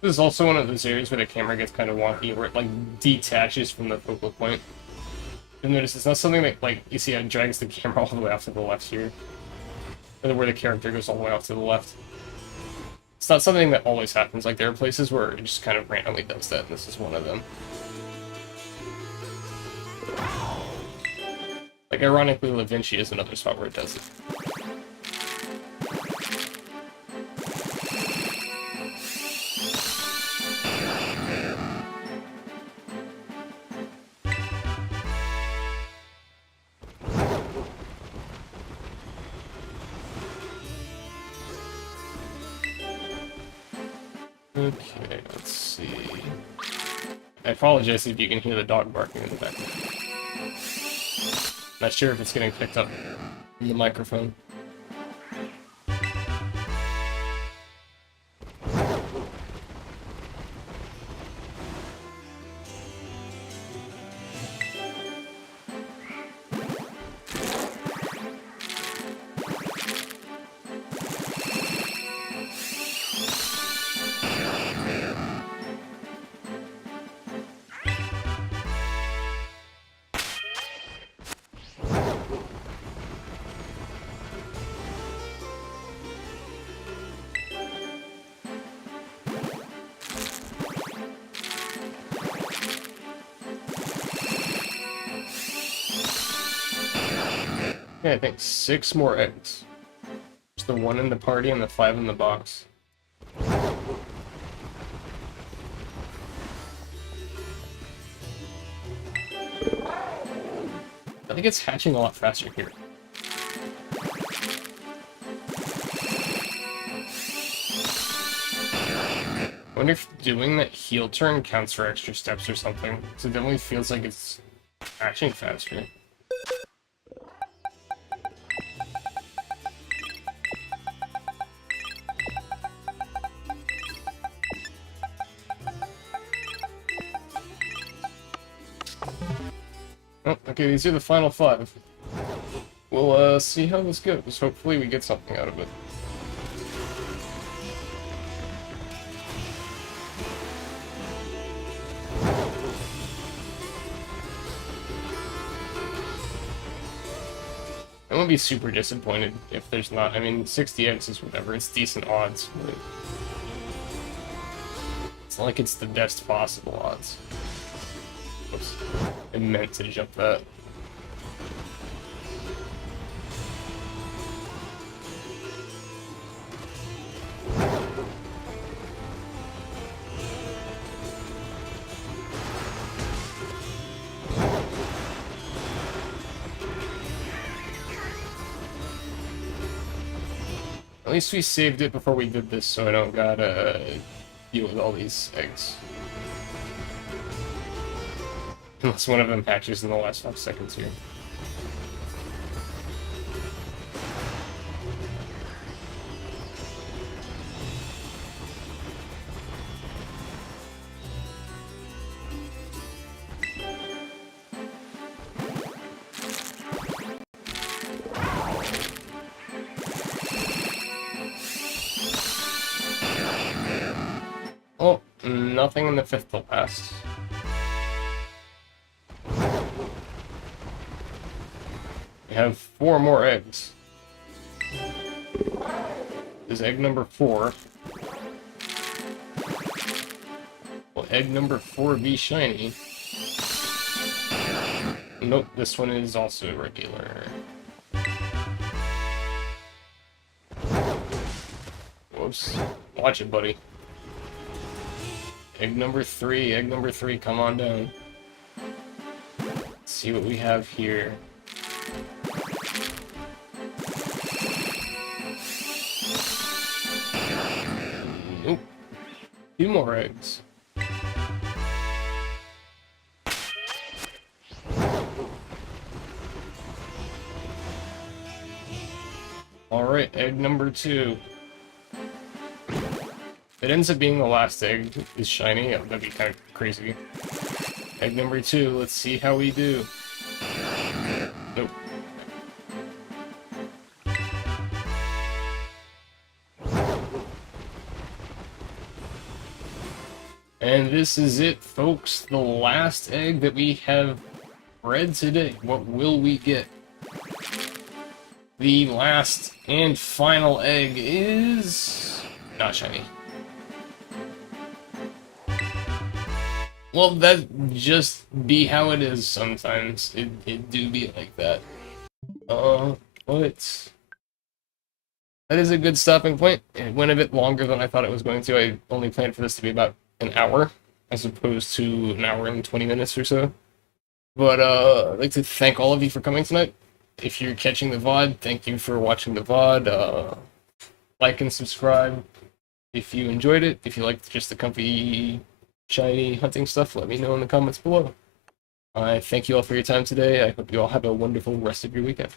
This is also one of those areas where the camera gets kind of wonky, where it like detaches from the focal point. You'll notice it's not something that like you see how it drags the camera all the way off to the left here, or where the character goes all the way off to the left. It's not something that always happens. Like there are places where it just kind of randomly does that, and this is one of them. Like ironically, Da Vinci is another spot where it does it. Okay, let's see. I apologize if you can hear the dog barking in the background. Not sure if it's getting picked up in the microphone. Yeah, I think 6 more eggs. There's the 1 in the party and the 5 in the box. I think it's hatching a lot faster here. I wonder if doing that heel turn counts for extra steps or something. So it definitely feels like it's hatching faster. Oh, okay, these are the final 5. We'll see how this goes. Hopefully we get something out of it. I won't be super disappointed if there's not. I mean, 60x is whatever. It's decent odds, but it's not like it's the best possible odds. Oops. I meant to jump that. At least we saved it before we did this, so I don't gotta deal with all these eggs. Unless one of them hatches in the last 5 seconds here. Oh, nothing in the 5th till past. We have 4 more eggs. This is egg number 4. Will egg number 4 be shiny? Nope, this one is also regular. Whoops. Watch it, buddy. Egg number 3, come on down. Let's see what we have here. Nope. 2 more eggs. Alright, egg number 2. If it ends up being the last egg is shiny, that'd be kind of crazy. Egg number 2, let's see how we do. Nope. And this is it, folks. The last egg that we have read today. What will we get? The last and final egg is not shiny. Well, that just be how it is sometimes. It do be like that. But that is a good stopping point. It went a bit longer than I thought it was going to. I only planned for this to be about an hour, as opposed to an hour and 20 minutes or so. But I'd like to thank all of you for coming tonight. If you're catching the VOD, thank you for watching the VOD. Like and subscribe if you enjoyed it. If you liked just the comfy, shiny hunting stuff, let me know in the comments below. I thank you all for your time today. I hope you all have a wonderful rest of your weekend.